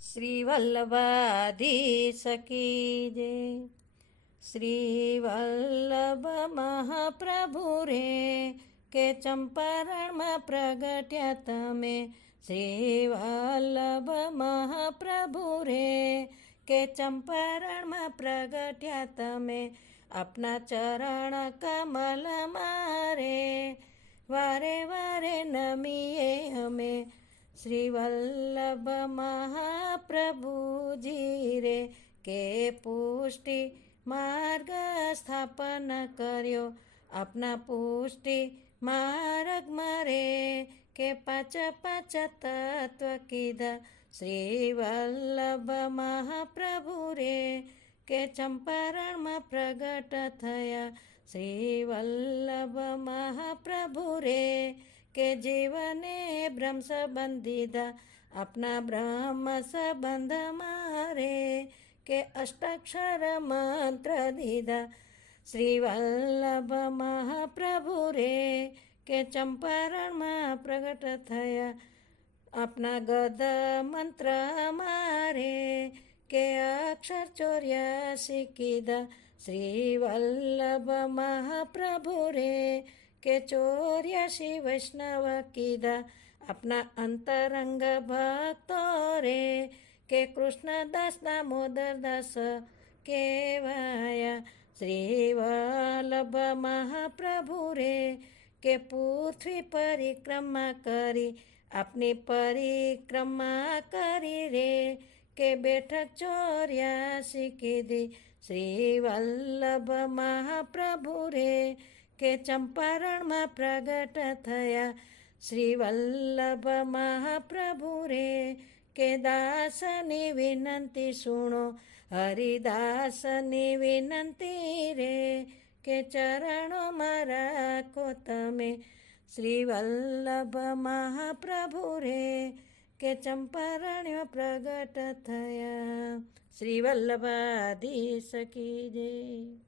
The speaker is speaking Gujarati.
શ્રી વલ્લભાધીશ કી જય. શ્રી વલ્લભ મહાપ્રભુ રે, કે ચંપારણમાં પ્રગટ્યા તમે. શ્રી વલ્લભ મહાપ્રભુ રે, કે ચંપારણમાં પ્રગટ્યા તમે. આપના ચરણ કમલ મારે, વારે વારે નમીએ અમે. શ્રી વલ્લભ મહાપ્રભુજી રે, કે પુષ્ટિ માર્ગ સ્થાપન કર્યો. આપના પુષ્ટિ માર્ગમાં રે, કે પાંચ પાંચ તત્વ કીધા. શ્રી વલ્લભ મહાપ્રભુ રે, કે ચંપારણમાં પ્રગટ થયા. શ્રી વલ્લભ મહાપ્રભુ રે, કે જીવને બ્રહ્મ સંબંધ દીધા. આપના બ્રહ્મ સંબંધ મારે, કે અષ્ટાક્ષર મંત્ર દીધા. શ્રી વલ્લભ મહાપ્રભુ રે, કે ચંપારણમાં પ્રગટ થયા. આપના ગદ મંત્ર મારે, કે અક્ષર 84 કીધા. શ્રી વલ્લભ મહાપ્રભુ રે, કે 84 વૈષ્ણવ કીધા. આપના અંતરંગ ભક્તો રે, કે કૃષ્ણદાસ દામોદરદાસ કહેવાયા. શ્રી વલ્લભ મહાપ્રભુ રે, કે પૃથ્વી પરિક્રમા કરી. આપની પરિક્રમા કરી રે, કે બેઠક 84 કીધી. શ્રી વલ્લભ મહાપ્રભુ રે, કે ચંપારણમાં પ્રગટ થયા. શ્રી વલ્લભ મહાપ્રભુ રે, કે દાસની વિનંતી સુણો. હરિદાસની વિનંતી રે, કે ચરણોમાં રાખો તમે. શ્રી વલ્લભ મહાપ્રભુ રે, કે ચંપારણ્ય પ્રગટ થયા. શ્રી વલ્લભાધીશ કી જય.